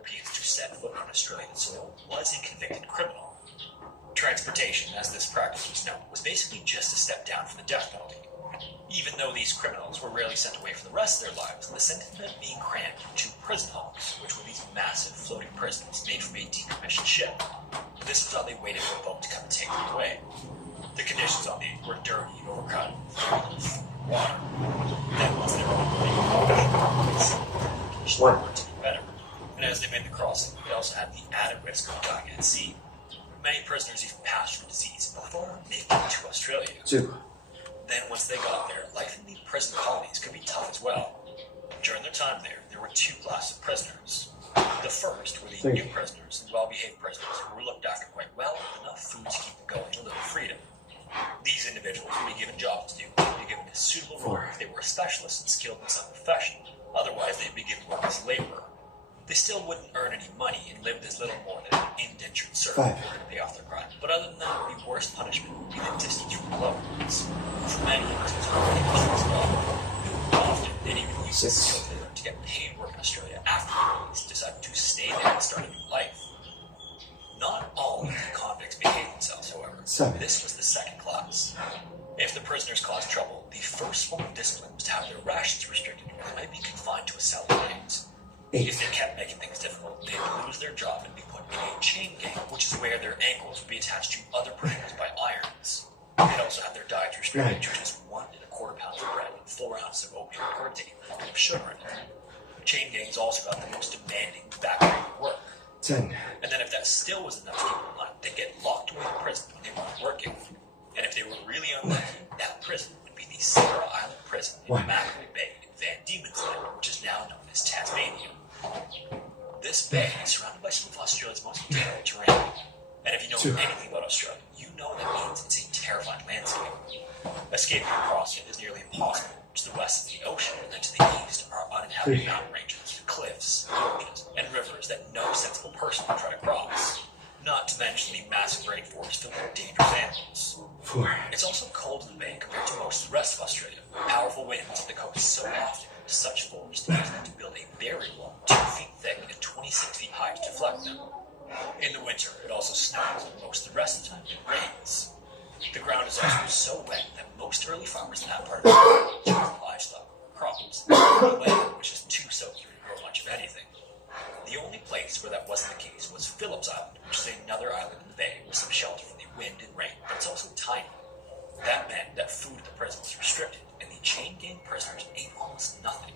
Europeans to set foot on Australian soil was a convicted criminal. Transportation, as this practice was known, was basically just a step down from the death penalty. Even though these criminals were rarely sent away for the rest of their lives, the sentence meant being crammed into prison hulks, which were these massive floating prisons made from a decommissioned ship. This was how they waited for a boat to come and take them away. The conditions on these were dirty and overcrowded with very little food and water. Then once they were on the conditions were to be better. And as they made the crossing, they also had the added risk of dying at sea. Many prisoners even passed through disease before making it to Australia. Then once they got there, life in the prison colonies could be tough as well. During their time there were two classes of prisoners. The first were the new prisoners and well-behaved prisoners who were looked after quite well with enough food to keep them going and a little freedom. These individuals would be given jobs to do, and be given a suitable role if they were a specialist and skilled in some profession. Otherwise, they'd be given work as a laborer. They still wouldn't earn any money and lived as little more than an indentured servant in order to pay off their crime. But other than that, the worst punishment would be the distance from the loved ones. For many, it was as well. Often, they'd even use this skill to get paid work in Australia after the release, deciding to stay there and start a new life. Not all of the convicts behaved themselves, however. This was the second class. If the prisoners caused trouble, the first form of discipline was to have their rations restricted, or they might be confined to a cell for days. If they kept making things difficult, they'd lose their job and be put in a chain gang, which is where their ankles would be attached to other prisoners by irons. They'd also have their diet restricted to just 1 1/4 pounds of bread and 4 ounces of oatmeal per day with a bit of sugar in it. Chain gangs also got the most demanding backbreaking work. 10. And then if that still was enough to keep them alive, they'd get locked away in prison when they weren't working. And if they were really unlucky, that prison would be the Sarah Island prison in Macquarie Bay in Van Diemen's Land, which is now known as Tasmania. This bay is surrounded by some of Australia's most difficult terrain. And if you know anything about Australia, you know that means it's a terrifying landscape. Escaping across it is nearly impossible. To the west is the ocean, and then to the east are uninhabited mountain ranges, cliffs, gorges, and rivers that no sensible person would try to cross. Not to mention the massive rainforest filled with dangerous animals. 4. It's also cold in the bay compared to most of the rest of Australia. Powerful winds at the coast so often to such force that they had to build a barrier wall 2 feet thick and 26 feet high to deflect them. In the winter, it also snows, and most of the rest of the time it rains. The ground is also so wet that most early farmers in that part of the world chose livestock or crops. The land was just too soaked to grow much of anything. The only place where that wasn't the case was Phillips Island, which is another island in the bay with some shelter from the wind and rain, but it's also tiny. That meant that food at the prison was restricted, and the chain gang prisoners ate almost nothing.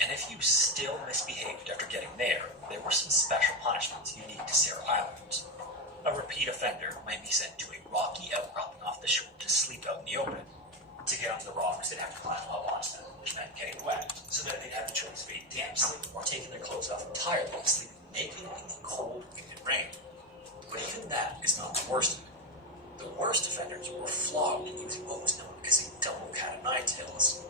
And if you still misbehaved after getting there, there were some special punishments unique to Sarah Island. A repeat offender might be sent to a rocky outcropping off the shore to sleep out in the open. To get onto the rocks, they'd have to climb up onto them, which meant getting wet, so that they'd have the choice of a damp sleep or taking their clothes off entirely and sleeping naked in the cold, wind, and rain. But even that is not the worst of it. The worst offenders were flogged using what was known as a double cat of nine tails.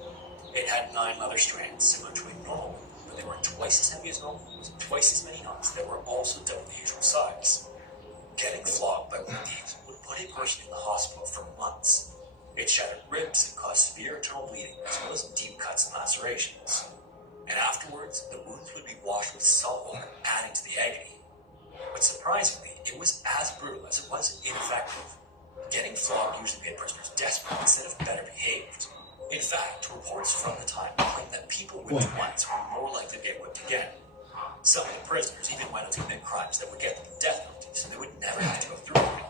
It had 9 leather strands, similar to a normal one, but they were twice as heavy as normal ones, twice as many knots that were also double the usual size. Getting flogged by one of these would put a person in the hospital for months. It shattered ribs and caused severe internal bleeding, as well as deep cuts and lacerations. And afterwards, the wounds would be washed with salt water, adding to the agony. But surprisingly, it was as brutal as it was ineffective. Getting flogged usually made prisoners desperate instead of better behaved. In fact, reports from the time claim that people whipped once were more likely to get whipped again. Some of the prisoners even went on to commit crimes that would get them the death penalty, so they would never have to go through it.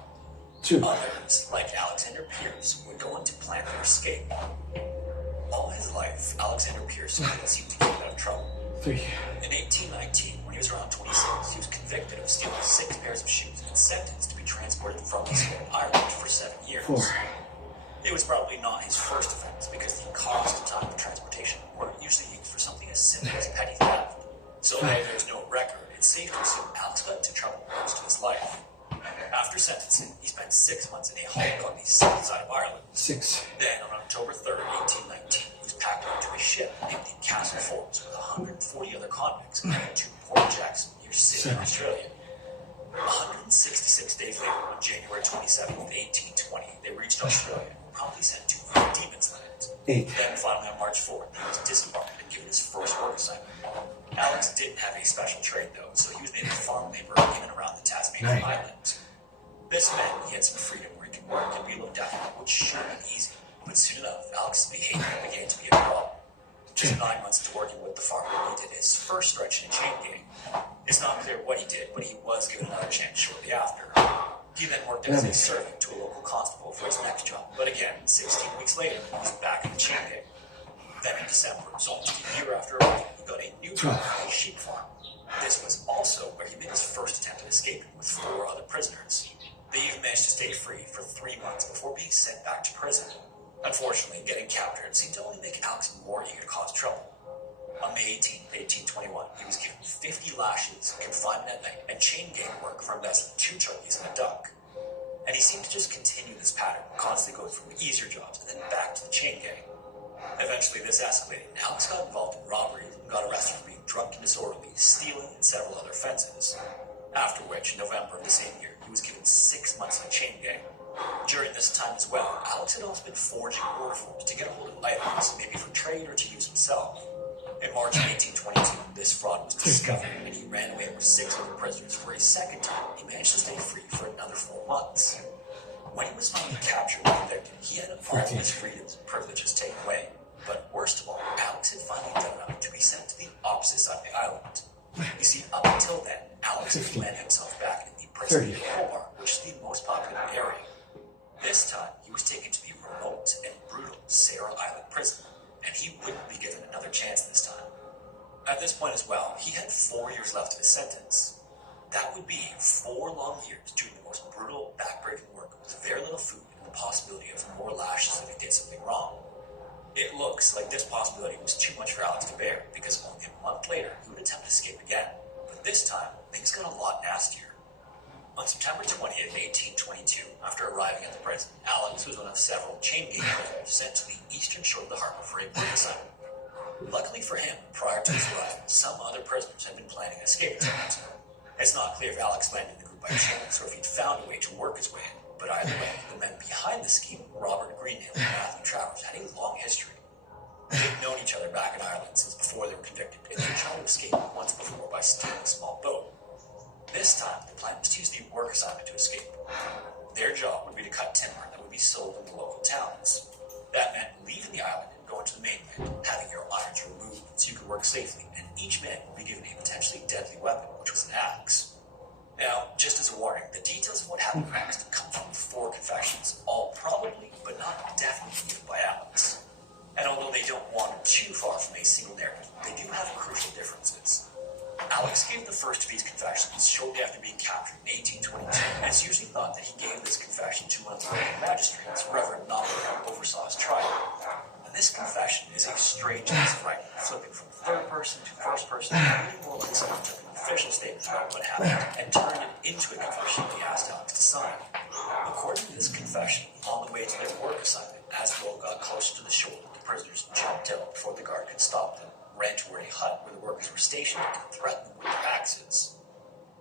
2. Others, like Alexander Pierce, would go on to plan their escape. All his life, Alexander Pierce couldn't seem to keep out of trouble. 3. In 1819, when he was around 26, he was convicted of stealing 6 pairs of shoes and sentenced to be transported from Scotland, Ireland for 7 years. 4. It was probably not his first offense because the cost and time of transportation were usually used for something as simple as petty theft. So although there's no record, it's safe to assume Alex got into trouble most of his life. After sentencing, he spent 6 months in a hulk on the south side of Ireland. 6. Then, on October 3rd, 1819, he was packed onto a ship named the Castle Forts with 140 other convicts and headed to Port Jackson, near Sydney, Australia. 166 days later, on January 27th, 1820, they reached Australia and were promptly sent to Van Diemen's Land. 8. Then, finally, on March 4th, he was disembarked and given his first work assignment. Alex didn't have a special trade, though, so he was made a farm laborer in and around the Tasmanian Islands. This meant he had some freedom where he could work and be looked after, which sure not easy, but soon enough, Alex's behavior began to be a problem. Just 9 months into working with the farmer, he did his first stretch in a chain gang. It's not clear what he did, but he was given another chance shortly after. He then worked as a servant to a local constable for his next job, but again, 16 weeks later, he was back in the chain gang. Then in December, so almost a year after arriving, he got a new job at a sheep farm. This was also where he made his first attempt at escaping with 4 other prisoners. They even managed to stay free for 3 months before being sent back to prison. Unfortunately, getting captured seemed to only make Alex more eager to cause trouble. On May 18, 1821, he was given 50 lashes, confinement at night, and chain gang work for embezzling 2 turkeys and a duck. And he seemed to just continue this pattern, constantly going from easier jobs and then back to the chain gang. Eventually, this escalated, and Alex got involved in robbery and got arrested for being drunk and disorderly, stealing, and several other offenses. After which, in November of the same year, he was given 6 months in the chain gang. During this time as well, Alex had also been forging order forms to get a hold of items, maybe for trade or to use himself. In March of 1822, this fraud was discovered, and he ran away with 6 other prisoners for a second time. He managed to stay free for another 4 months. When he was finally captured and convicted, he had all of his freedoms and privileges taken away. But worst of all, Alex had finally done enough to be sent to the opposite side of the island. You see, up until then, Alex had landed himself back in the prison of Hobart, which is the most popular area. This time, he was taken to the remote and brutal Sarah Island prison, and he wouldn't be given another chance this time. At this point as well, he had 4 years left of his sentence. That would be 4 long years doing the most brutal, backbreaking work with very little food and the possibility of more lashes if he did something wrong. It looks like this possibility was too much for Alex to bear, because only a month later, he would attempt to escape again. But this time, things got a lot nastier. On September 20th, 1822, after arriving at the prison, Alex was one of several chain gang prisoners sent to the eastern shore of the harbor for a work assignment. Luckily for him, prior to his arrival, some other prisoners had been planning an escape attempt. It's not clear if Alex landed in the group by chance or if he'd found a way to work his way in, but either way, the men behind the scheme, Robert Greenhill and Matthew Travers, had a long history. They'd known each other back in Ireland since before they were convicted, and they tried to escape once before by stealing a small boat. This time, the plan was to use the work assignment to escape. Their job would be to cut timber that would be sold in the local towns. That meant leaving the island and going to the mainland, having your irons removed so you could work safely, and each man would be given a potentially deadly weapon, which was an axe. Now, just as a warning, the details of what happened next come from 4 confessions, all probably, but not definitely given by Alex. And although they don't wander too far from a single narrative, they do have crucial differences. Alex gave the first of these confessions shortly after being captured in 1822, and it's usually thought that he gave this confession to one of the local magistrates, Reverend Knopper, who oversaw his trial. And this confession is a strange piece of writing, flipping from third person to first person, reading more like someone took an official statement about what happened and turned it into a confession he asked Alex to sign. According to this confession, on the way to their work assignment, as the boat got closer to the shore, the prisoners jumped out before the guard could stop them, ran toward a hut where the workers were stationed, and threatened them with their axes.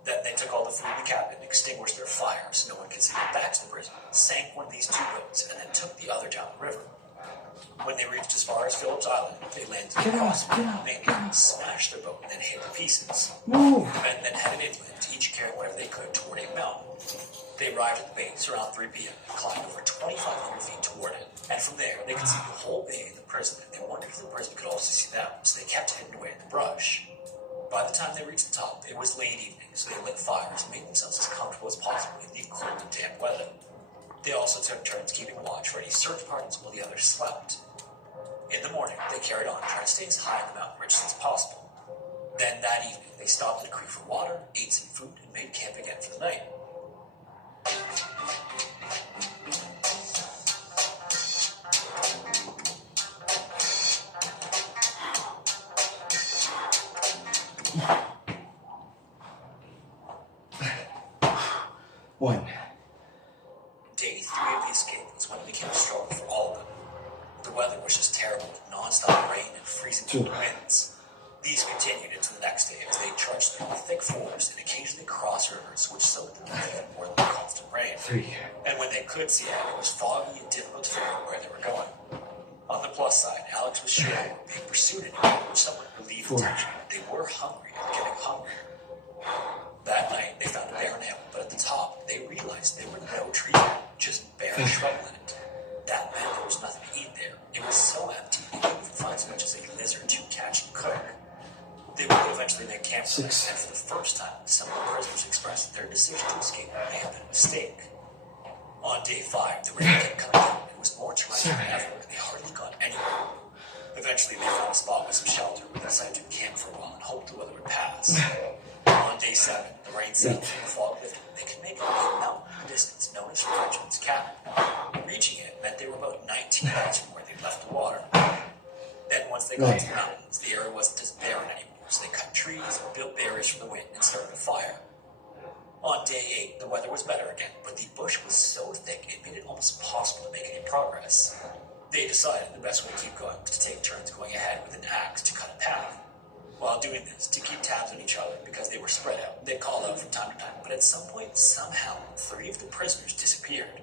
Then they took all the food in the cabin, extinguished their fire so no one could see them back to the prison, sank one of these 2 boats, and then took the other down the river. When they reached as far as Phillips Island, they landed across the mainland, smashed their boat, and then hit to pieces. The men then headed inland, each carrying whatever they could toward a mountain. They arrived at the base around 3 p.m., climbed over 2,500 feet toward it, and from there they could see the whole bay of the prison, and they wondered if the prison could also see them, so they kept hidden away in the brush. By the time they reached the top, it was late evening, so they lit fires and made themselves as comfortable as possible in the cold and damp weather. They also took turns keeping watch for any search parties while the others slept. In the morning, they carried on, trying to stay as high on the mountain ridges as possible. Then that evening, they stopped at a creek for water, ate some food, and made camp again for the night. Day 3 of the escape was when it became a struggle for all of them. The weather was just terrible, with non-stop rain and freezing cold winds. These continued into the next day as they trudged through the thick forest and occasionally crossed rivers, which soaked them even more than the constant rain. And when they could see out, it was foggy and difficult to figure out where they were going. On the plus side, Alex was sure being pursued anymore, which somewhat relieved the tension. They were hungry and getting hungrier. That night, they found a barren hill, but at the top, they realized there were no trees, just bare shrubland. That meant there was nothing to eat there. It was so empty, they couldn't even find so much as a lizard to catch and cook. They would eventually make camp for it, and for the first time, some of the prisoners expressed that their decision to escape may have been a mistake. On day 5, the rain kept coming down. It was more torrential than ever, and they hardly got anywhere. Eventually, they found a spot with some shelter where they decided to camp for a while and hoped the weather would pass. On day 7, the rain settled and the fog lifted. They could make it a mountain in the distance known as Frenchman's Cap. Reaching it meant they were about 19 miles from where they left the water. Then once they got to the mountains, the area wasn't as barren anymore, so they cut trees, built barriers from the wind, and started a fire. On day 8, the weather was better again, but the bush was so thick it made it almost impossible to make any progress. They decided the best way to keep going was to take turns going ahead with an axe to cut a path. While doing this, to keep tabs on each other because they were spread out, they called out from time to time, but at some point, somehow, 3 of the prisoners disappeared.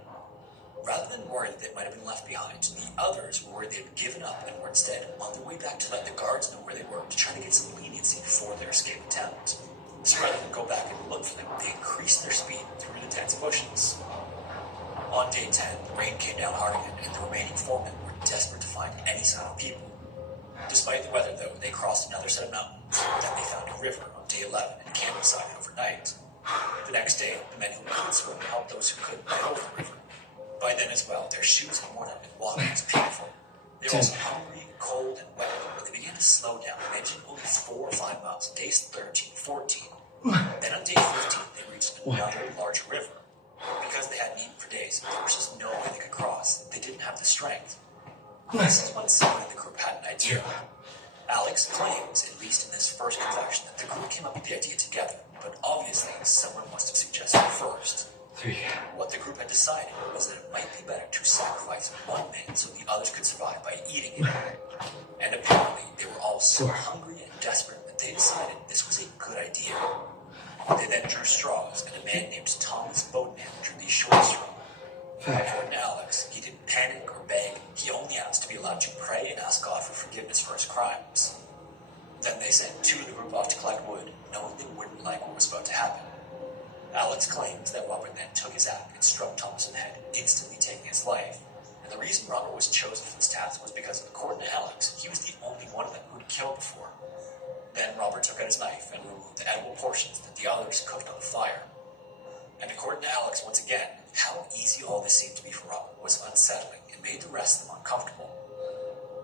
Rather than worry that they might have been left behind, the others were worried they had given up and were instead on their way back to let the guards know where they were to try to get some leniency for their escape attempt. So rather than go back and look for them, they increased their speed through the dense bushes. On day 10, the rain came down hard again, and the remaining 4 men were desperate to find any sign of people. Despite the weather, though, they crossed another set of mountains. Then they found a river on day 11 and camped beside it overnight. The next day, the men who could swim helped those who couldn't get over the river. By then as well, their shoes had worn out and walking was painful. They were also hungry, cold, and wet, but they began to slow down, managing only 4 or 5 miles on days 13 and 14. Then on day 15, they reached another larger river. Because they hadn't eaten for days, there was just no way they could cross. They didn't have the strength. This is when someone in the group had an idea. Alex claims, at least in this first confession, that the group came up with the idea together, but obviously someone must have suggested it first. What the group had decided was that it might be better to sacrifice one man so the others could survive by eating him. And apparently, they were all so hungry and desperate that they decided this was a good idea. They then drew straws, and a man named Thomas Bodenham drew the short straw. According to Alex, he didn't panic or beg. He only asked to be allowed to pray and ask God for forgiveness for his crimes. Then they sent 2 of the group off to collect wood, knowing they wouldn't like what was about to happen. Alex claims that Robert then took his axe and struck Thomas in the head, instantly taking his life. And the reason Robert was chosen for this task was because, according to Alex, he was the only one of them who had killed before. Then Robert took out his knife and removed the edible portions that the others cooked on the fire. And according to Alex, once again, how easy all this seemed to be for Robert was unsettling and made the rest of them uncomfortable.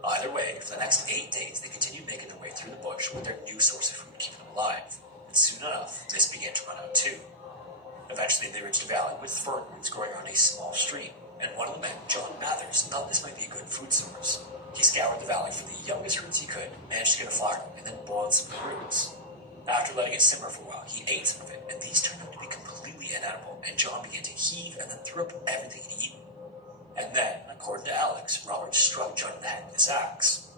Either way, for the next 8 days, they continued making their way through the bush with their new source of food keeping them alive. And soon enough, this began to run out too. Eventually, they reached a valley with fern roots growing around a small stream, and one of the men, John Mathers, thought this might be a good food source. He scoured the valley for the youngest roots he could, managed to get a fire, and then boiled some of the roots. After letting it simmer for a while, he ate some of it, and these turned out to be completely inedible, and John began to heave and then threw up everything he'd eaten. And then, according to Alex, Robert struck John in the head with his axe.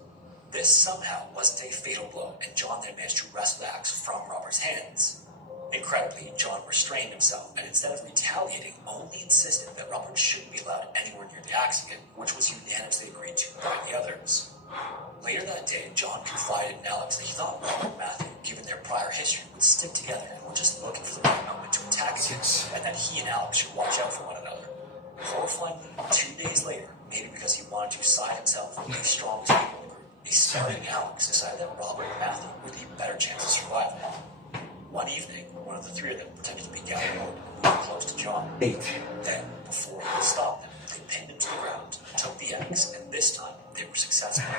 This somehow wasn't a fatal blow, and John then managed to wrest the axe from Robert's hands. Incredibly, John restrained himself, and instead of retaliating, only insisted that Robert shouldn't be allowed anywhere near the axe again, which was unanimously agreed to by the others. Later that day, John confided in Alex that he thought Robert and Matthew, given their prior history, would stick together and were just looking for the right moment to attack him, and that he and Alex should watch out for one another. Horrifyingly, 2 days later, maybe because he wanted to side himself with the strongest people in the group, a starting Alex decided that Robert and Matthew were the better chance of survival. One evening, one of the 3 of them pretended to be Galileo and moved close to John. Then, before he could stop them, they pinned him to the ground, took the axe, and this time they were successful.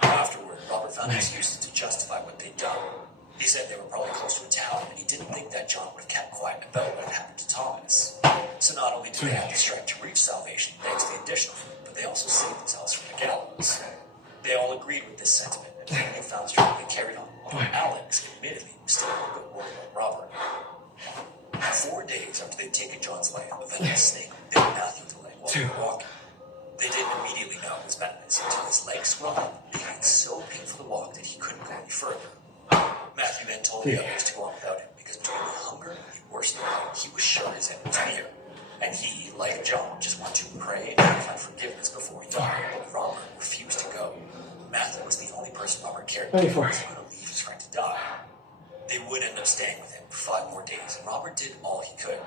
Afterward, Robert found excuses to justify what they'd done. He said they were probably close to a town, and he didn't think that John would have kept quiet about what had happened to Thomas. So not only did they have the strength to reach salvation thanks to the additional food, but they also saved themselves from the gallows. They all agreed with this sentiment, and when they found strength, they carried on, although Alex, admittedly, was still a little bit worried about Robert. 4 days after they'd taken John's life, a venomous snake bit Matthew in the leg while they were walking. They didn't immediately know it was venomous until his leg swelled up, making it so painful to walk that he couldn't go any further. Matthew then told the others to go on without him, because between the hunger and the worst of it, he was sure his end was near. And he, like John, just wanted to pray and find forgiveness before he died. But Robert cared that he was going to leave his friend to die. They would end up staying with him for 5 more days, and Robert did all he could.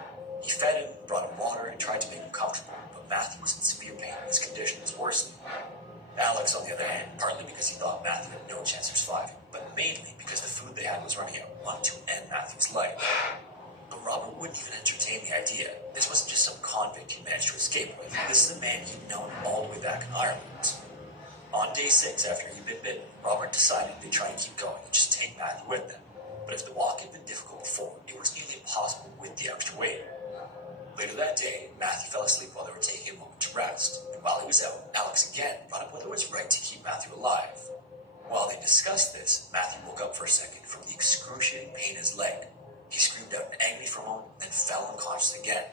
He fed him, brought him water, and tried to make him comfortable, but Matthew was in severe pain and his condition was worsening. Alex, on the other hand, partly because he thought Matthew had no chance of surviving, but mainly because the food they had was running out, wanted to end Matthew's life. But Robert wouldn't even entertain the idea. This wasn't just some convict he managed to escape with. This is a man he'd known all the way back in Ireland. On day 6, after he'd been bitten, Robert decided they'd try and keep going and just take Matthew with them. But if the walk had been difficult before, it was nearly impossible with the extra weight. Later that day, Matthew fell asleep while they were taking a moment to rest, and while he was out, Alex again brought up whether it was right to keep Matthew alive. While they discussed this, Matthew woke up for a second from the excruciating pain in his leg. He screamed out in agony for a moment, then fell unconscious again.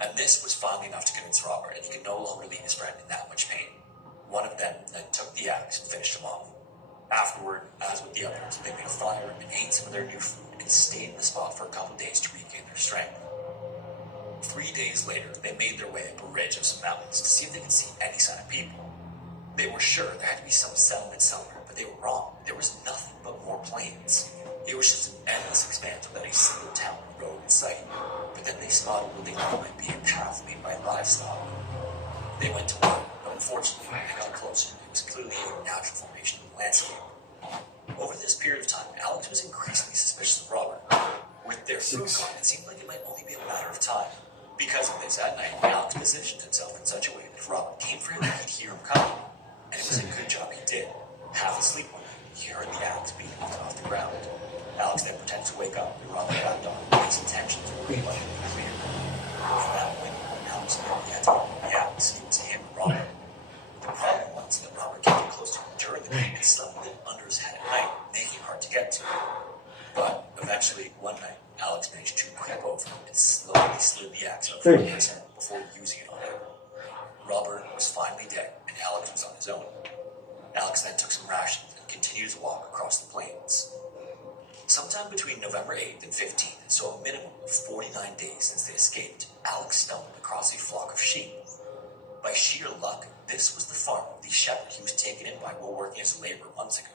And this was finally enough to convince Robert that he could no longer leave his friend in that much pain. One of them then took the axe and finished him off. Afterward, as with the others, they made a fire and ate some of their new food and stayed in the spot for a couple days to regain their strength. 3 days later, they made their way up a ridge of some mountains to see if they could see any sign of people. They were sure there had to be some settlement somewhere, but they were wrong. There was nothing but more plains. It was just an endless expanse without a single town or road in sight. But then they spotted what they thought might be a path made by livestock. They went to work, but unfortunately, when they got closer, it was clearly a natural formation of the landscape. Over this period of time, Alex was increasingly suspicious of Robert. With their food gone, it seemed like it might only be a matter of time. Because of this, at night, Alex positioned himself in such a way that if Robert came for him, he'd hear him coming. And it was a good job he did. Half asleep one night, he heard the axe being knocked off the ground. Alex then pretended to wake up, and Robert backed on, and his intentions were clear. From that point, Alex knew he had to get the axe. It was him and Robert. The problem was that Robert kept close to him during the night and slept with it under his head at night, making it hard to get to. But eventually, one night, Alex managed to creep over and slowly slid the axe out from his head before using it on him. Robert was finally dead, and Alex was on his own. Alex then took some rations and continued to walk across the plains. Sometime between November 8th and 15th, so a minimum of 49 days since they escaped, Alex stumbled across a flock of sheep. By sheer luck, this was the farm of the shepherd he was taken in by while working as a laborer months ago.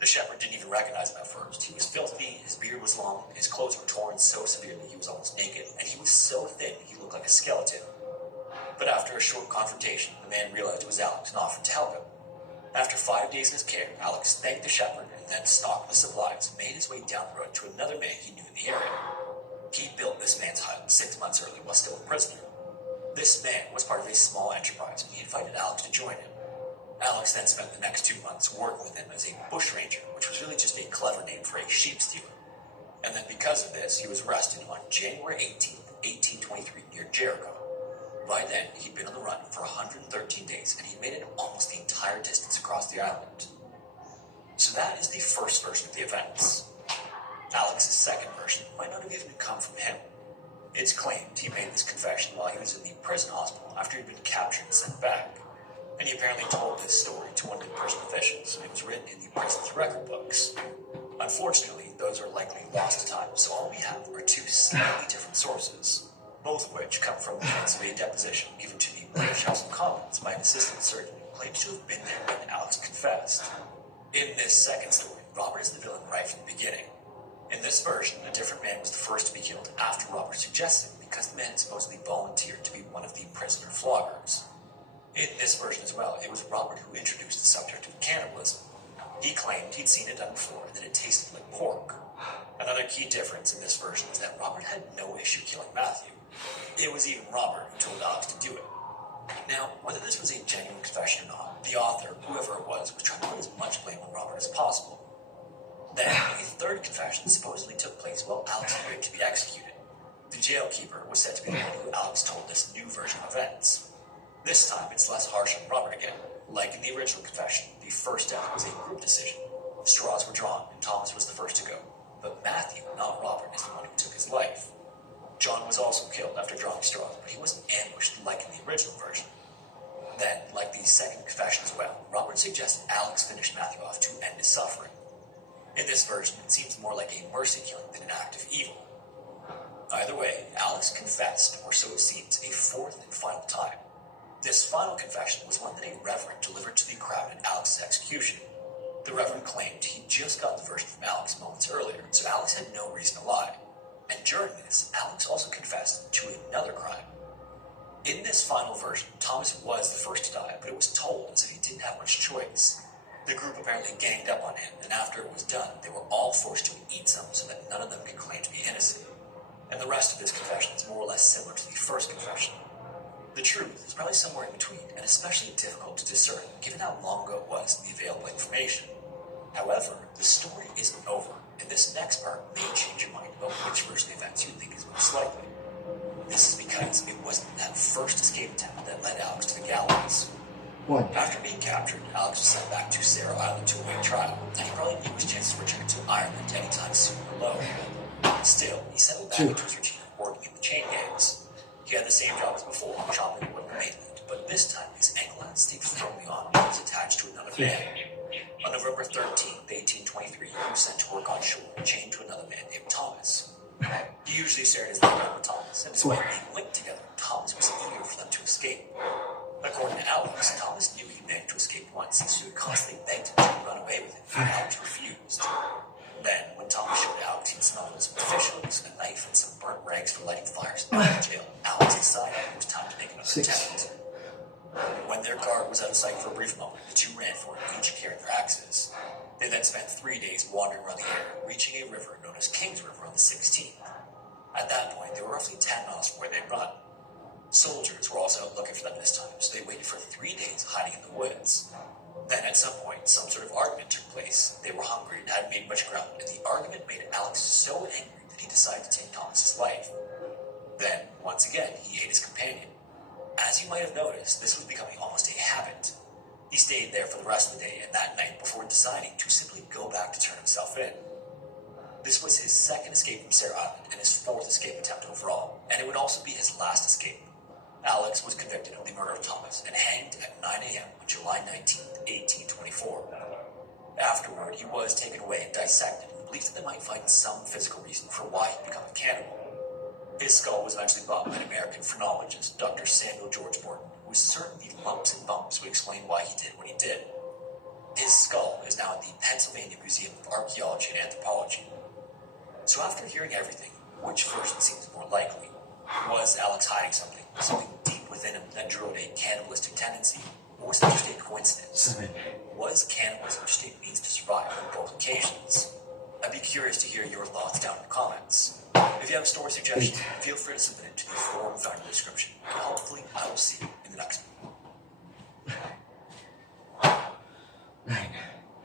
The shepherd didn't even recognize him at first. He was filthy, his beard was long, his clothes were torn so severely he was almost naked, and he was so thin he looked like a skeleton. But after a short confrontation, the man realized it was Alex and offered to help him. After 5 days in his care, Alex thanked the shepherd and then stocked with supplies and made his way down the road to another man he knew in the area. He built this man's hut 6 months early while still a prisoner. This man was part of a small enterprise and he invited Alex to join him. Alex then spent the next 2 months working with him as a bushranger, which was really just a clever name for a sheep stealer. And then because of this, he was arrested on January 18th, 1823 near Jericho. By then, he'd been on the run for 113 days, and he'd made it almost the entire distance across the island. So that is the first version of the events. Alex's second version might not have even come from him. It's claimed he made this confession while he was in the prison hospital after he'd been captured and sent back. And he apparently told this story to one of the prison officials, and it was written in the prison's record books. Unfortunately, those are likely lost to time, so all we have are 2 slightly different sources, both of which come from the events of a deposition given to the British House of Commons by an assistant surgeon who claims to have been there when Alex confessed. In this second story, Robert is the villain right from the beginning. In this version, a different man was the first to be killed after Robert suggested it because the man supposedly volunteered to be one of the prisoner floggers. In this version as well, it was Robert who introduced the subject of cannibalism. He claimed he'd seen it done before and that it tasted like pork. Another key difference in this version is that Robert had no issue killing Matthew. It was even Robert who told Alex to do it. Now, whether this was a genuine confession or not, the author, whoever it was trying to put as much blame on Robert as possible. Then, a third confession supposedly took place while Alex was ready to be executed. The jailkeeper was said to be the one who Alex told this new version of events. This time, it's less harsh on Robert again. Like in the original confession, the first death was a group decision. Straws were drawn, and Thomas was the first to go. But Matthew, not Robert, is the one who took his life. John was also killed after drawing straws, but he wasn't ambushed like in the original version. Then, like the second confession as well, Robert suggested Alex finish Matthew off to end his suffering. In this version, it seems more like a mercy killing than an act of evil. Either way, Alex confessed, or so it seems, a fourth and final time. This final confession was one that a reverend delivered to the crowd at Alex's execution. The The Reverend claimed he just got the version from Alex moments earlier, so Alex had no reason to lie. And during this, Alex also confessed to another crime. In this final version, Thomas was the first to die, but it was told as if he didn't have much choice. The group apparently ganged up on him, and after it was done, they were all forced to eat some so that none of them could claim to be innocent. And the rest of this confession is more or less similar to the first confession. The truth is probably somewhere in between, and especially difficult to discern, given how long ago it was and the available information. However, the story isn't over, and this next part may change your mind about which version of events you think is most likely. This is because it wasn't that first escape attempt that led Alex to the gallows. What? After being captured, Alex was sent back to Sarah Island to await trial, and he probably knew his chances of returning to Ireland anytime soon were low. Still, he settled back into his routine of working in the chain gangs. He had the same job as before, chopping wood on the mainland, but this time his ankle hadn't stayed firmly on and he was attached to another man. On November 13th, 1823, he was sent to work on shore and chained to another man named Thomas. He usually shared his name with Thomas, and despite being linked together, Thomas was eager for them to escape. According to Alex, Thomas knew he managed to escape once, so he would constantly begged him to run away with him, and Alex refused. Then, when Thomas showed Alex he'd smuggled some fish hooks, a knife, and some burnt rags for lighting fires in the jail, Alex decided it was time to make another attempt. When their guard was out of sight for a brief moment, the two ran for it, each carrying their axes. They then spent 3 days wandering around the area, reaching a river known as King's River on the 16th. At that point, they were roughly 10 miles from where they'd run. Soldiers were also out looking for them this time, so they waited for 3 days hiding in the woods. Then at some point, some sort of argument took place. They were hungry and hadn't made much ground, and the argument made Alex so angry that he decided to take Thomas's life. Then, once again, he ate his companion. As you might have noticed, this was becoming almost a habit. He stayed there for the rest of the day and that night before deciding to simply go back to turn himself in. This was his second escape from Sarah Island and his fourth escape attempt overall, and it would also be his last escape. Alex was convicted of the murder of Thomas and hanged at 9 a.m. on July 19, 1824. Afterward, he was taken away and dissected in the belief that they might find some physical reason for why he'd become a cannibal. His skull was eventually bought by an American phrenologist, Dr. Samuel George Morton, who was certain the lumps and bumps would explain why he did what he did. His skull is now at the Pennsylvania Museum of Archaeology and Anthropology. So after hearing everything, which version seems more likely? Was Alex hiding something deep within him that drew out a cannibalistic tendency? Or was it just a coincidence? Was cannibalism just a means to survive on both occasions? I'd be curious to hear your thoughts down in the comments. If you have a story suggestion, feel free to submit it to the forum found in the description, and hopefully I will see you in the next one.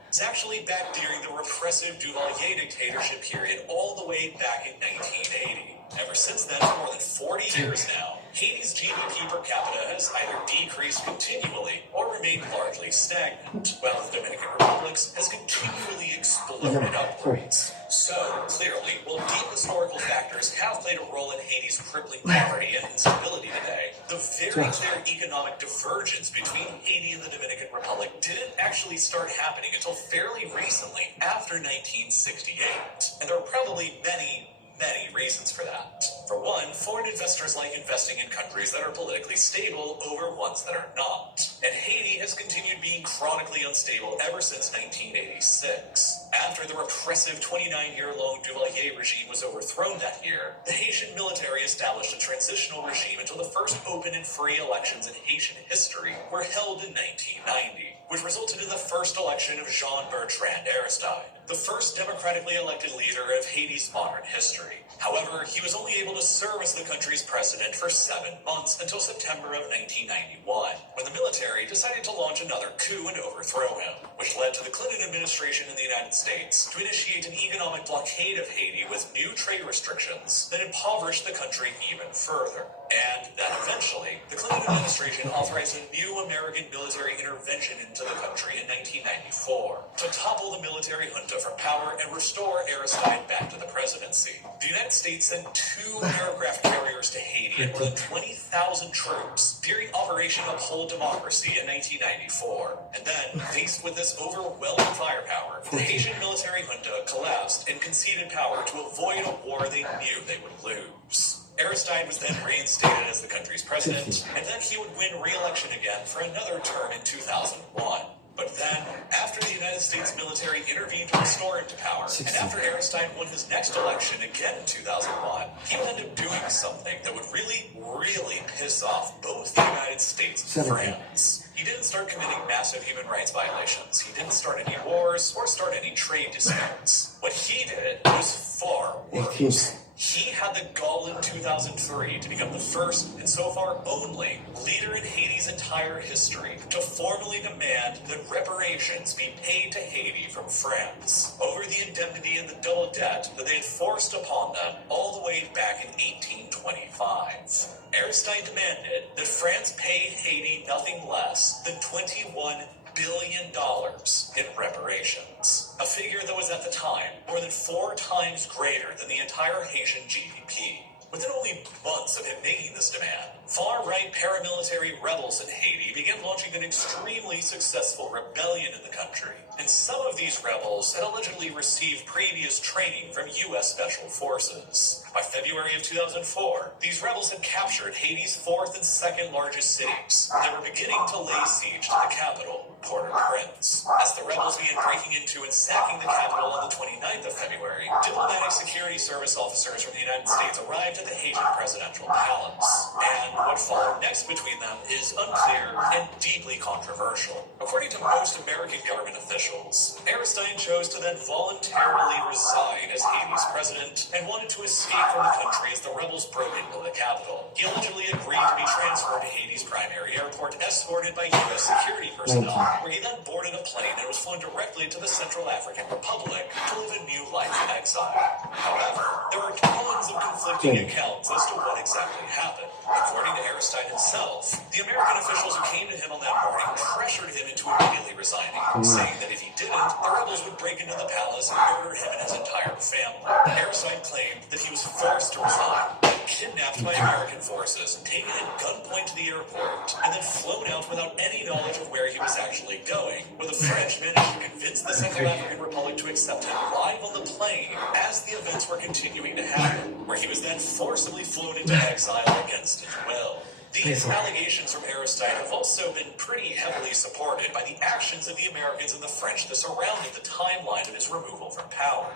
It's actually back during the repressive Duvalier dictatorship period all the way back in 1980. Ever since then, for more than 40 years now, Haiti's GDP per capita has either decreased continually or remained largely stagnant, while the Dominican Republic has continually exploded upwards. So, clearly, while deep historical factors have played a role in Haiti's crippling poverty and instability today, the very clear economic divergence between Haiti and the Dominican Republic didn't actually start happening until fairly recently, after 1968. And there are probably many reasons for that. For one, foreign investors like investing in countries that are politically stable over ones that are not. And Haiti has continued being chronically unstable ever since 1986. After the repressive 29-year-long Duvalier regime was overthrown that year, the Haitian military established a transitional regime until the first open and free elections in Haitian history were held in 1990, which resulted in the first election of Jean-Bertrand Aristide, the first democratically elected leader of Haiti's modern history. However, he was only able to serve as the country's president for 7 months until September of 1991, when the military decided to launch another coup and overthrow him, which led to the Clinton administration in the United States to initiate an economic blockade of Haiti with new trade restrictions that impoverished the country even further. And that eventually, the Clinton administration authorized a new American military intervention into the country in 1994 to topple the military junta from power and restore Aristide back to the presidency. The United States sent 2 aircraft carriers to Haiti and more than 20,000 troops during Operation Uphold Democracy in 1994. And then, faced with this overwhelming firepower, the Haitian military junta collapsed and conceded power to avoid a war they knew they would lose. Aristide was then reinstated as the country's president, and then he would win re-election again for another term in 2001. But then, after the United States military intervened to restore him to power, and after Aristide won his next election again in 2001, he would end up doing something that would really, really piss off both the United States and France. He didn't start committing massive human rights violations. He didn't start any wars or start any trade disputes. What he did was far worse. He had the gall in 2003 to become the first, and so far only, leader in Haiti's entire history to formally demand that reparations be paid to Haiti from France over the indemnity and the double debt that they had forced upon them all the way back in 1825. Aristide demanded that France pay Haiti nothing less than $21 billion in reparations, a figure that was at the time more than 4 times greater than the entire Haitian GDP. Within only months of him making this demand, far-right paramilitary rebels in Haiti began launching an extremely successful rebellion in the country. And some of these rebels had allegedly received previous training from U.S. Special Forces. By February of 2004, these rebels had captured Haiti's 4th and 2nd largest cities, and they were beginning to lay siege to the capital, Port-au-Prince. As the rebels began breaking into and sacking the capital on the 29th of February, diplomatic security service officers from the United States arrived at the Haitian presidential palace. And what followed next between them is unclear and deeply controversial. According to most American government officials, Aristide chose to then voluntarily resign as Haiti's president and wanted to escape from the country as the rebels broke into the capital. He allegedly agreed to be transferred to Haiti's primary airport, escorted by U.S. security personnel, where he then boarded a plane and was flown directly to the Central African Republic to live a new life in exile. However, there are tons of conflicting accounts as to what exactly happened. According to Aristide himself, the American officials who came to him on that morning pressured him into immediately resigning, saying that if he didn't, the rebels would break into the palace and murder him and his entire family. Aristide claimed that he was forced to resign, kidnapped by American forces, taken at gunpoint to the airport, and then flown out without any knowledge of where he was actually going, where the French managed to convince the Central African Republic to accept him live on the plane as the events were continuing to happen, where he was then forcibly flown into exile against his will. These allegations from Aristide have also been pretty heavily supported by the actions of the Americans and the French that surrounded the timeline of his removal from power.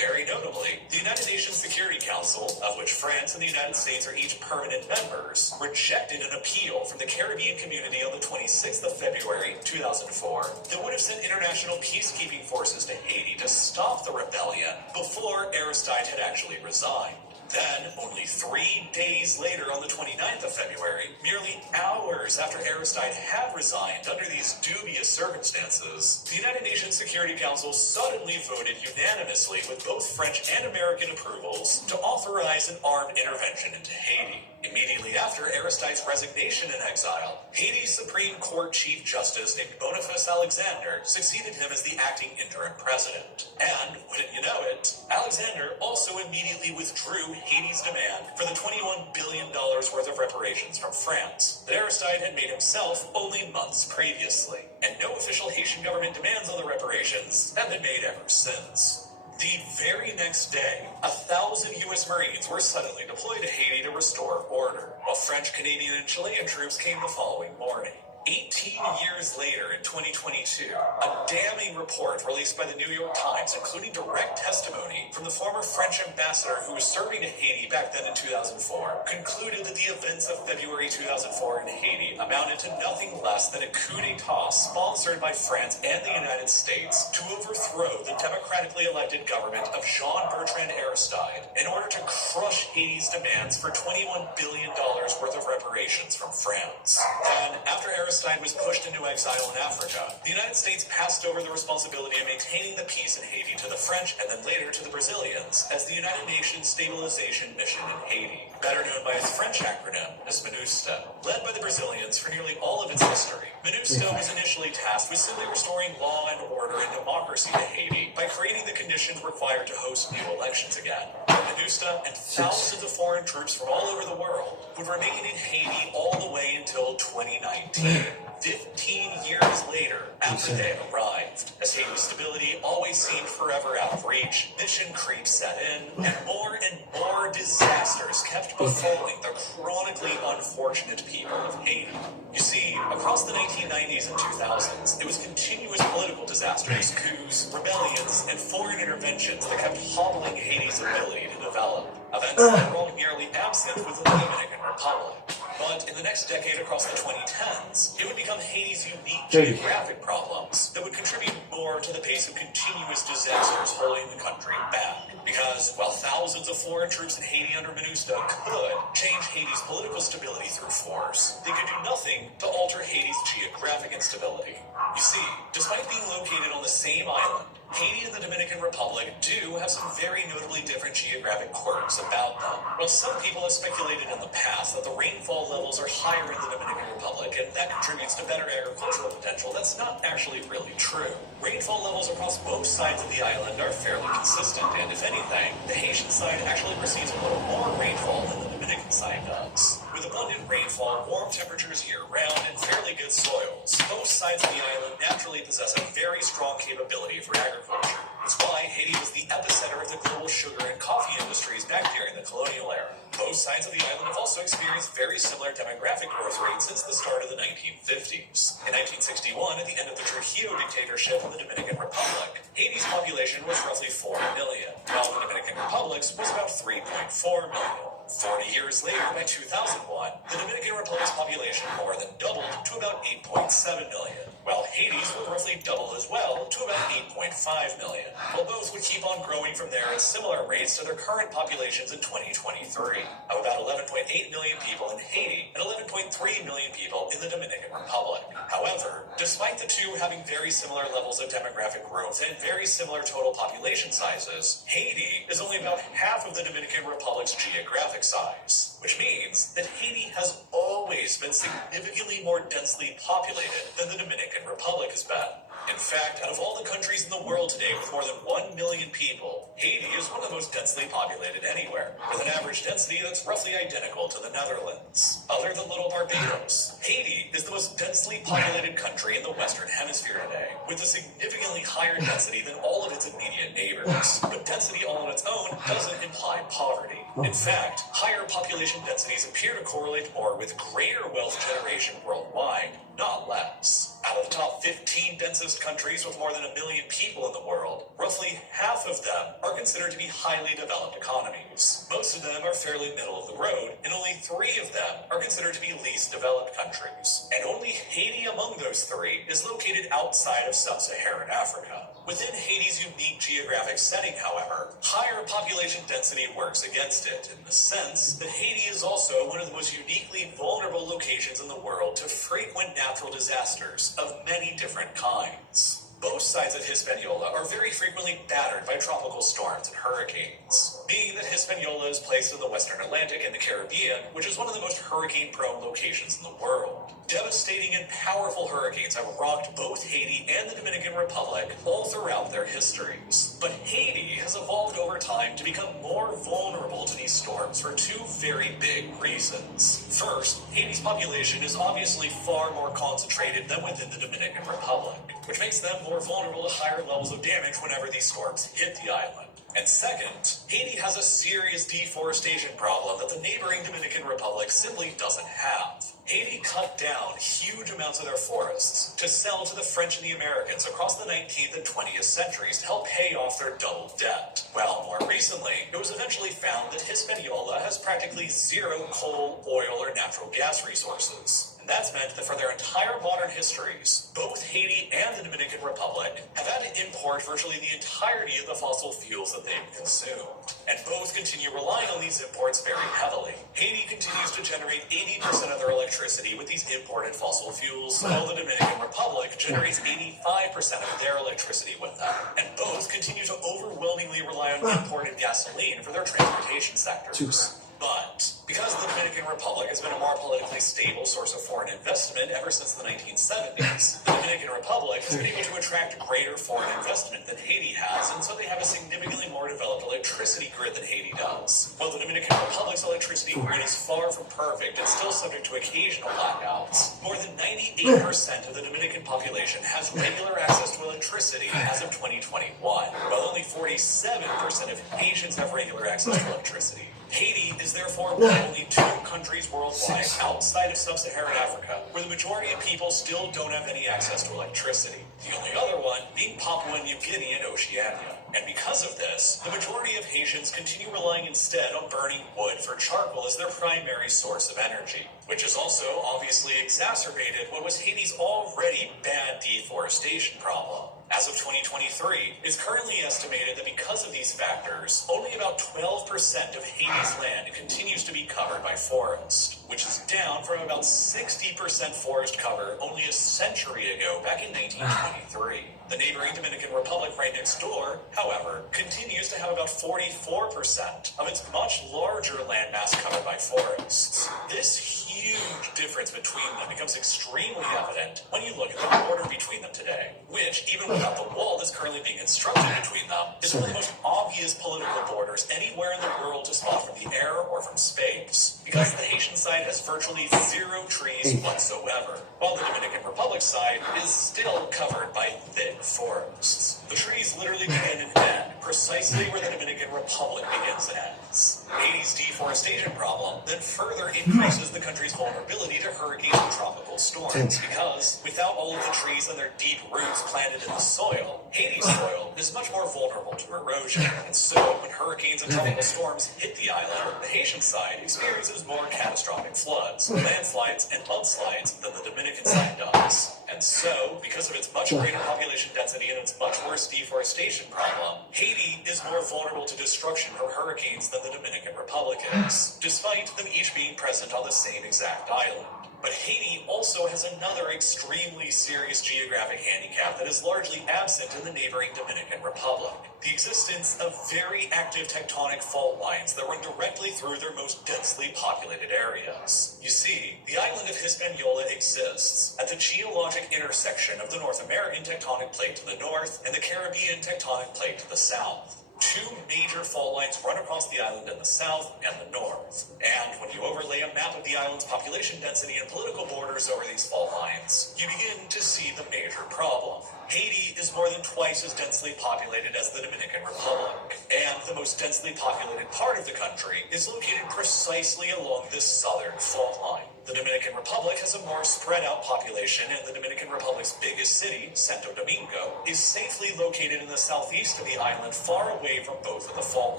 Very notably, the United Nations Security Council, of which France and the United States are each permanent members, rejected an appeal from the Caribbean community on the 26th of February 2004 that would have sent international peacekeeping forces to Haiti to stop the rebellion before Aristide had actually resigned. Then, only 3 days later on the 29th of February, merely hours after Aristide had resigned under these dubious circumstances, the United Nations Security Council suddenly voted unanimously with both French and American approvals to authorize an armed intervention into Haiti. Immediately after Aristide's resignation in exile, Haiti's Supreme Court Chief Justice named Boniface Alexander succeeded him as the acting interim president. And, wouldn't you know it, Alexander also immediately withdrew Haiti's demand for the $21 billion worth of reparations from France that Aristide had made himself only months previously. And no official Haitian government demands on the reparations have been made ever since. The very next day, 1,000 U.S. Marines were suddenly deployed to Haiti to restore order, while French, Canadian, and Chilean troops came the following morning. 18 years later, in 2022, a damning report released by the New York Times, including direct testimony from the former French ambassador who was serving in Haiti back then in 2004, concluded that the events of February 2004 in Haiti amounted to nothing less than a coup d'etat sponsored by France and the United States to overthrow the democratically elected government of Jean-Bertrand Aristide in order to crush Haiti's demands for $21 billion worth of reparations from France. Then, after Aristide was pushed into exile in Africa, the United States passed over the responsibility of maintaining the peace in Haiti to the French and then later to the Brazilians as the United Nations Stabilization Mission in Haiti, better known by its French acronym as MINUSTAH. Led by the Brazilians for nearly all of its history, MINUSTAH was initially tasked with simply restoring law and order and democracy to Haiti by creating the conditions required to host new elections again. MINUSTAH and thousands of foreign troops from all over the world would remain in Haiti all the way until 2019. 15 years later, after they arrived, as Haiti's stability always seemed forever out of reach, mission creep set in, and more disasters kept befalling the chronically unfortunate people of Haiti. You see, across the 1990s and 2000s, it was continuous political disasters, coups, rebellions, and foreign interventions that kept hobbling Haiti's ability to develop. Events that were all nearly absent within the Dominican Republic. But in the next decade across the 2010s, it would become Haiti's unique geographic problems that would contribute more to the pace of continuous disasters holding the country back. Because while thousands of foreign troops in Haiti under MINUSTA could change Haiti's political stability through force, they could do nothing to alter Haiti's geographic instability. You see, despite being located on the same island, Haiti and the Dominican Republic do have some very notably different geographic quirks about them. While some people have speculated in the past that the rainfall levels are higher in the Dominican Republic and that contributes to better agricultural potential, that's not actually really true. Rainfall levels across both sides of the island are fairly consistent, and if anything, the Haitian side actually receives a little more rainfall than the Dominican side does. With abundant rainfall, warm temperatures year-round, and fairly good soils, both sides of the island naturally possess a very strong capability for agriculture. That's why Haiti was the epicenter of the global sugar and coffee industries back during the colonial era. Both sides of the island have also experienced very similar demographic growth rates since the start of the 1950s. In 1961, at the end of the Trujillo dictatorship in the Dominican Republic, Haiti's population was roughly 4 million, while the Dominican Republic's was about 3.4 million. 40 years later, by 2001, the Dominican Republic's population more than doubled to about 8.7 million, while Haiti's would roughly double as well to about 8.5 million, while both would keep on growing from there at similar rates to their current populations in 2023, of about 11.8 million people in Haiti and 11.3 million people in the Dominican Republic. However, despite the two having very similar levels of demographic growth and very similar total population sizes, Haiti is only about half of the Dominican Republic's geographic size, which means that Haiti has always been significantly more densely populated than the Dominican Republic has been. In fact, out of all the countries in the world today with more than 1 million people, Haiti is one of the most densely populated anywhere, with an average density that's roughly identical to the Netherlands. Other than little Barbados, Haiti is the most densely populated country in the Western Hemisphere today, with a significantly higher density than all of its immediate neighbors. But density all on its own doesn't imply poverty. In fact, higher population densities appear to correlate more with greater wealth generation worldwide, not less. Out of the top 15 densest countries with more than 1 million people in the world, roughly half of them are considered to be highly developed economies. Most of them are fairly middle of the road, and only 3 of them are considered to be least developed countries. And only Haiti among those 3 is located outside of sub-Saharan Africa. Within Haiti's unique geographic setting, however, higher population density works against it, in the sense that Haiti is also one of the most uniquely vulnerable locations in the world to frequent natural disasters of many different kinds. Both sides of Hispaniola are very frequently battered by tropical storms and hurricanes, being that Hispaniola is placed in the Western Atlantic and the Caribbean, which is one of the most hurricane-prone locations in the world. Devastating and powerful hurricanes have rocked both Haiti and the Dominican Republic all throughout their histories. But Haiti has evolved over time to become more vulnerable to these storms for 2 very big reasons. First, Haiti's population is obviously far more concentrated than within the Dominican Republic, which makes them more vulnerable to higher levels of damage whenever these storms hit the island. And second, Haiti has a serious deforestation problem that the neighboring Dominican Republic simply doesn't have. Haiti cut down huge amounts of their forests to sell to the French and the Americans across the 19th and 20th centuries to help pay off their double debt. Well, more recently, it was eventually found that Hispaniola has practically zero coal, oil, or natural gas resources. And that's meant that for their entire modern histories, both Haiti and the Dominican Republic have had to import virtually the entirety of the fossil fuels that they've consumed. And both continue relying on these imports very heavily. Haiti continues to generate 80% of their electricity with these imported fossil fuels, while the Dominican Republic generates 85% of their electricity with them. And both continue to overwhelmingly rely on imported gasoline for their transportation sectors. But because the Dominican Dominican Republic has been a more politically stable source of foreign investment ever since the 1970s. The Dominican Republic has been able to attract greater foreign investment than Haiti has, and so they have a significantly more developed electricity grid than Haiti does. While the Dominican Republic's electricity grid is far from perfect, it's still subject to occasional blackouts. More than 98% of the Dominican population has regular access to electricity as of 2021, while only 47% of Haitians have regular access to electricity. Haiti is therefore one of only 2 countries worldwide outside of sub-Saharan Africa where the majority of people still don't have any access to electricity. The only other one being Papua New Guinea and Oceania. And because of this, the majority of Haitians continue relying instead on burning wood for charcoal as their primary source of energy, which has also obviously exacerbated what was Haiti's already bad deforestation problem. As of 2023, it's currently estimated that because of these factors, only about 12% of Haiti's land continues to be covered by forest, which is down from about 60% forest cover only a century ago back in 1923. The neighboring Dominican Republic right next door, however, continues to have about 44% of its much larger landmass covered by forests. This huge difference between them becomes extremely evident when you look at the border between them today, which, even without the wall that's currently being constructed between them, is one of the most obvious political borders anywhere in the world to spot from the air or from space, because the Haitian side has virtually 0 trees whatsoever, while the Dominican Republic side is still covered by thick forests. The trees literally begin and end precisely where the Dominican Republic begins and ends. Haiti's deforestation problem then further increases the country's vulnerability to hurricanes and tropical storms, because without all of the trees and their deep roots planted in the soil, Haiti's soil is much more vulnerable to erosion. And so, when hurricanes and tropical storms hit the island, the Haitian side experiences more catastrophic floods, landslides, and mudslides than the Dominican side does. And so, because of its much greater population density and its much worse deforestation problem, Haiti is more vulnerable to destruction from hurricanes than the Dominican Republic is, despite them each being present on the same exact island. But Haiti also has another extremely serious geographic handicap that is largely absent in the neighboring Dominican Republic: the existence of very active tectonic fault lines that run directly through their most densely populated areas. You see, the island of Hispaniola exists at the geologic intersection of the North American tectonic plate to the north and the Caribbean tectonic plate to the south. 2 major fault lines run across the island in the south and the north. And when you overlay a map of the island's population density and political borders over these fault lines, you begin to see the major problem. Haiti is more than twice as densely populated as the Dominican Republic, and the most densely populated part of the country is located precisely along this southern fault line. The Dominican Republic has a more spread out population, and the Dominican Republic's biggest city, Santo Domingo, is safely located in the southeast of the island, far away from both of the fault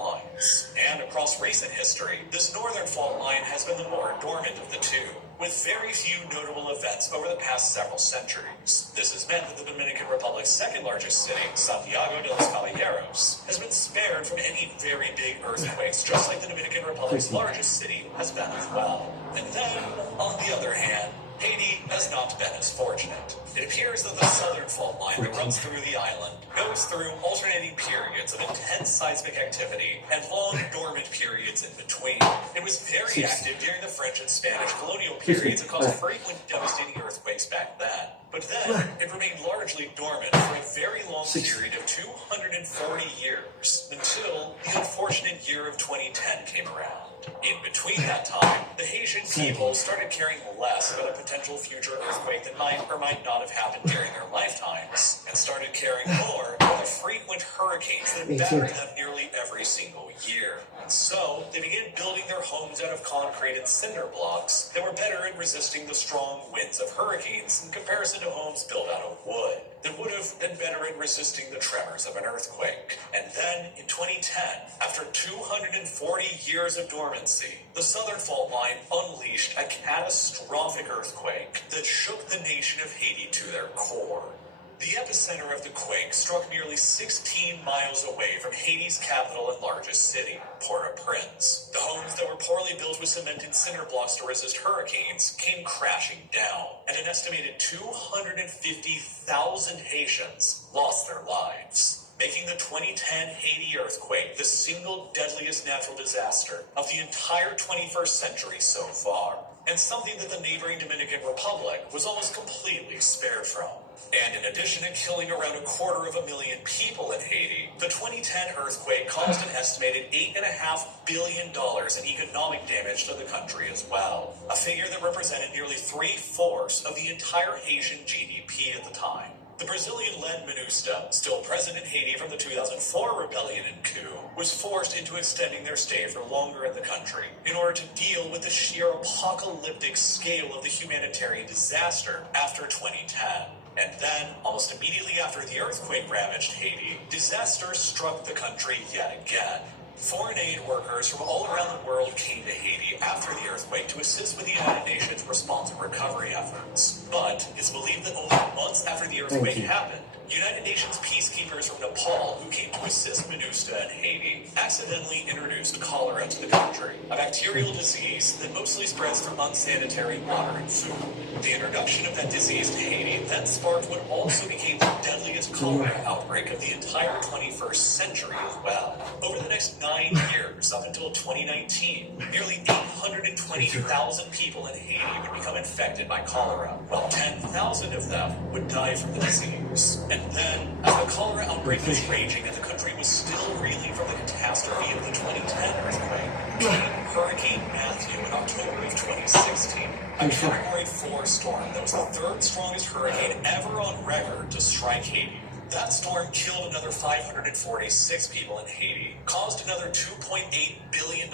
lines. And across recent history, this northern fault line has been the more dormant of the 2, with very few notable events over the past several centuries. This has meant that the Dominican Republic's second largest city, Santiago de los Caballeros, has been spared from any very big earthquakes, just like the Dominican Republic's largest city has been as well. And then, on the other hand, Haiti has not been as fortunate. It appears that the southern fault line that runs through the island goes through alternating periods of intense seismic activity and long dormant periods in between. It was very active during the French and Spanish colonial periods and caused frequent devastating earthquakes back then. But then, it remained largely dormant for a very long period of 240 years, until the unfortunate year of 2010 came around. In between that time, the Haitian people started caring less about a potential future earthquake that might or might not have happened during their lifetimes, and started caring more about the frequent hurricanes that battered them nearly every single year. And so, they began building their homes out of concrete and cinder blocks that were better at resisting the strong winds of hurricanes in comparison to homes built out of wood that would have been better at resisting the tremors of an earthquake. And then, in 2010, after 240 years of dormancy, the southern fault line unleashed a catastrophic earthquake that shook the nation of Haiti to their core. The epicenter of the quake struck nearly 16 miles away from Haiti's capital and largest city, Port-au-Prince. The homes that were poorly built with cement and cinder blocks to resist hurricanes came crashing down, and an estimated 250,000 Haitians lost their lives. making the 2010 Haiti earthquake the single deadliest natural disaster of the entire 21st century so far, and something that the neighboring Dominican Republic was almost completely spared from. And in addition to killing around 250,000 people in Haiti, the 2010 earthquake caused an estimated $8.5 billion in economic damage to the country as well, a figure that represented nearly 3/4 of the entire Haitian GDP at the time. The Brazilian-led MINUSTA, still present in Haiti from the 2004 rebellion and coup, was forced into extending their stay for longer in the country in order to deal with the sheer apocalyptic scale of the humanitarian disaster after 2010. And then, almost immediately after the earthquake ravaged Haiti, disaster struck the country yet again. Foreign aid workers from all around the world came to Haiti after the earthquake to assist with the United Nations response and recovery efforts. But it's believed that only months after the earthquake happened, United Nations peacekeepers from Nepal who came to assist MINUSTA in Haiti accidentally introduced cholera to the country, a bacterial disease that mostly spreads from unsanitary water and food. The introduction of that disease to Haiti then sparked what also became the deadliest cholera outbreak of the entire 21st century as well. Over the next 9 years, up until 2019, nearly 820,000 people in Haiti would become infected by cholera, while 10,000 of them would die from the disease. And then, as the cholera outbreak was raging and the country was still reeling from the catastrophe of the 2010 earthquake, came Hurricane Matthew in October of 2016, a Category 4 storm that was the third strongest hurricane ever on record to strike Haiti. That storm killed another 546 people in Haiti, caused another $2.8 billion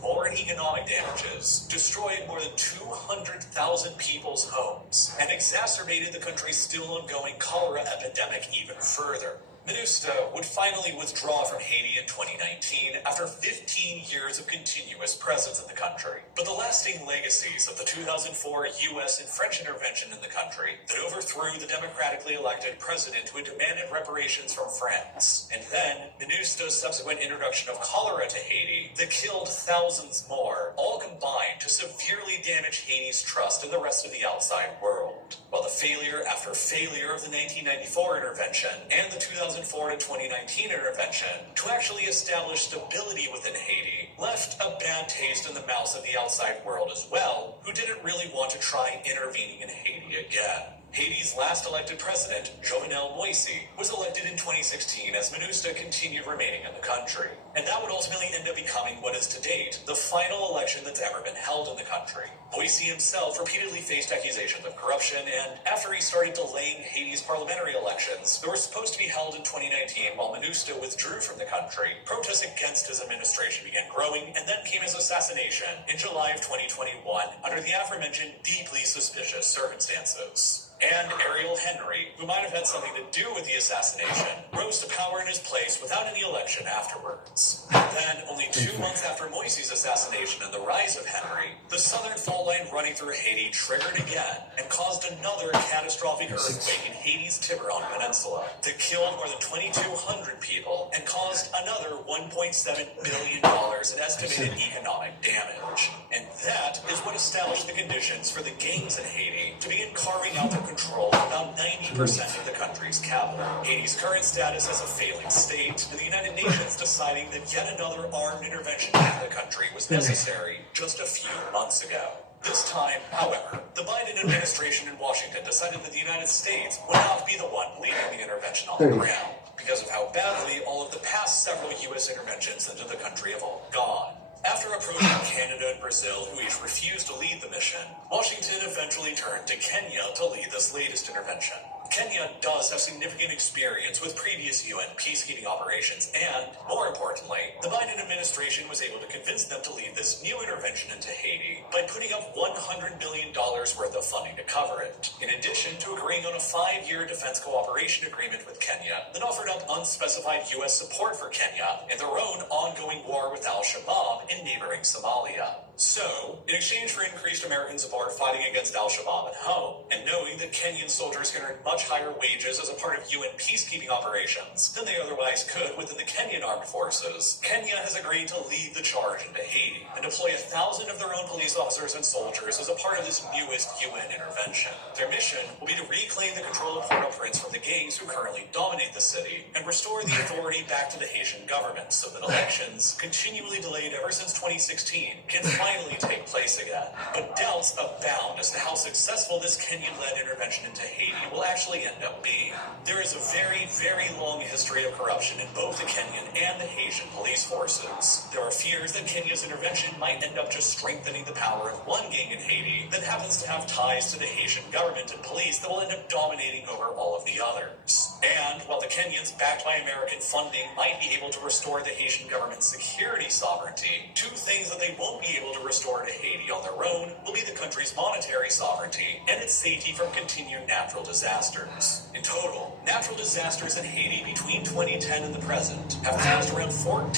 more in economic damages, destroyed more than 200,000 people's homes, and exacerbated the country's still ongoing cholera epidemic even further. MINUSTA would finally withdraw from Haiti in 2019 after 15 years of continuous presence in the country. But the lasting legacies of the 2004 U.S. and French intervention in the country that overthrew the democratically elected president who had demanded reparations from France, and then MINUSTA's subsequent introduction of cholera to Haiti that killed thousands more, all combined to severely damage Haiti's trust in the rest of the outside world. While the failure after failure of the 1994 intervention and the 2004 to 2019 intervention to actually establish stability within Haiti left a bad taste in the mouths of the outside world as well, who didn't really want to try intervening in Haiti again. Haiti's last elected president, Jovenel Moïse, was elected in 2016 as MINUSTA continued remaining in the country. And that would ultimately end up becoming what is to date the final election that's ever been held in the country. Moïse himself repeatedly faced accusations of corruption, and after he started delaying Haiti's parliamentary elections that were supposed to be held in 2019 while MINUSTA withdrew from the country, protests against his administration began growing and then came his assassination in July of 2021 under the aforementioned deeply suspicious circumstances. And Ariel Henry, who might have had something to do with the assassination, rose to power in his place without any election afterwards. Then, only 2 months after Moïse's assassination and the rise of Henry, the southern fault line running through Haiti triggered again and caused another catastrophic earthquake in Haiti's Tiburon Peninsula that killed more than 2,200 people and caused another $1.7 billion in estimated economic damage. And that is what established the conditions for the gangs in Haiti to begin carving out their control of about 90% of the country's capital. Haiti's current status as a failing state, and the United Nations deciding that yet another armed intervention into the country was necessary just a few months ago. This time, however, the Biden administration in Washington decided that the United States would not be the one leading the intervention on the ground because of how badly all of the past several U.S. interventions into the country have all gone. After approaching Canada and Brazil, who each refused to lead the mission, Washington eventually turned to Kenya to lead this latest intervention. Kenya does have significant experience with previous UN peacekeeping operations and, more importantly, the Biden administration was able to convince them to lead this new intervention into Haiti by putting up $100 million worth of funding to cover it, in addition to agreeing on a 5-year defense cooperation agreement with Kenya that offered up unspecified U.S. support for Kenya in their own ongoing war with al-Shabaab in neighboring neighboring Somalia. So, in exchange for increased American support fighting against al-Shabaab at home, and knowing that Kenyan soldiers can earn much higher wages as a part of UN peacekeeping operations than they otherwise could within the Kenyan armed forces, Kenya has agreed to lead the charge into Haiti and deploy 1,000 of their own police officers and soldiers as a part of this newest UN intervention. Their mission will be to reclaim the control of Port-au-Prince from the gangs who currently dominate the city and restore the authority back to the Haitian government so that elections, continually delayed ever since 2016, can finally take place again. But doubts abound as to how successful this Kenyan-led intervention into Haiti will actually end up being. There is a very, very long history of corruption in both the Kenyan and the Haitian police forces. There are fears that Kenya's intervention might end up just strengthening the power of one gang in Haiti that happens to have ties to the Haitian government and police that will end up dominating over all of the others. And while the Kenyans, backed by American funding, might be able to restore the Haitian government's security sovereignty, two things that they won't be able to restore to Haiti on their own will be the country's monetary sovereignty and its safety from continued natural disasters. In total, natural disasters in Haiti between 2010 and the present have caused around $14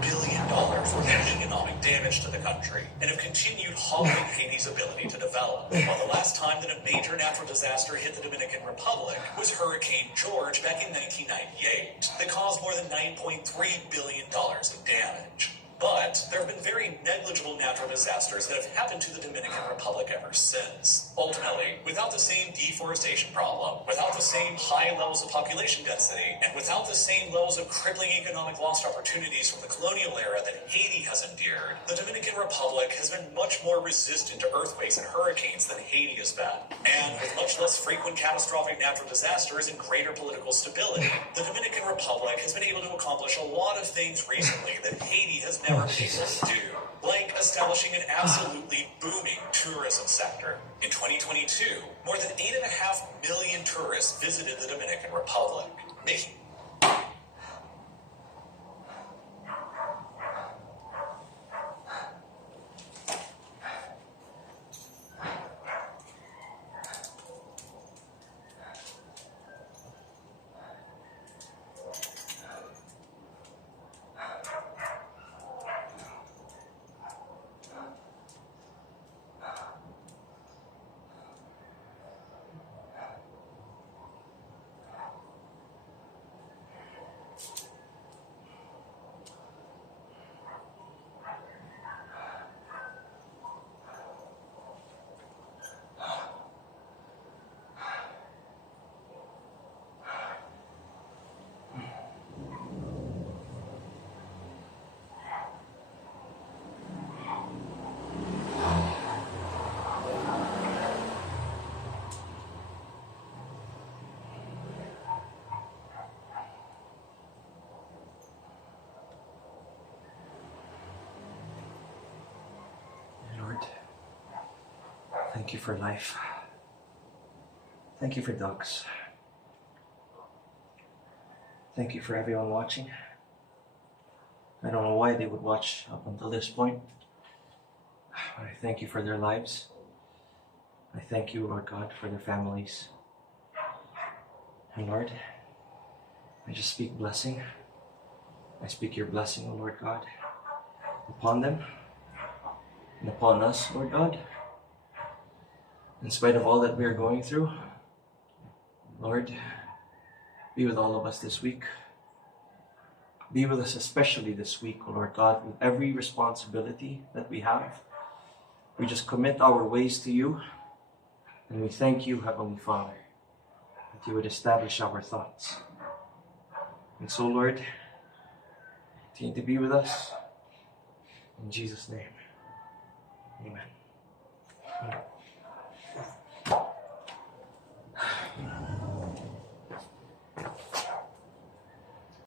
billion worth of economic damage to the country and have continued hollowing Haiti's ability to develop. While the last time that a major natural disaster hit the Dominican Republic was Hurricane George back in 1998 that caused more than $9.3 billion in damage. But there have been very negligible natural disasters that have happened to the Dominican Republic ever since. Ultimately, without the same deforestation problem, without the same high levels of population density, and without the same levels of crippling economic lost opportunities from the colonial era that Haiti has endured, the Dominican Republic has been much more resistant to earthquakes and hurricanes than Haiti has been. And with much less frequent catastrophic natural disasters and greater political stability, the Dominican Republic has been able to accomplish a lot of things recently that Haiti has never been able to do, like establishing an absolutely booming tourism sector. In 2022, more than 8.5 million tourists visited the Dominican Republic, making Lord, thank you for life. Thank you for dogs. Thank you for everyone watching. I don't know why they would watch up until this point, but I thank you for their lives. I thank you, Lord God, for their families. And Lord, I just speak blessing. I speak your blessing, O Lord God, upon them and upon us, Lord God. In spite of all that we are going through, Lord, be with all of us this week. Be with us especially this week, O Lord God, with every responsibility that we have. We just commit our ways to you, and we thank you, Heavenly Father, that you would establish our thoughts. And so, Lord, continue to be with us. In Jesus' name, amen.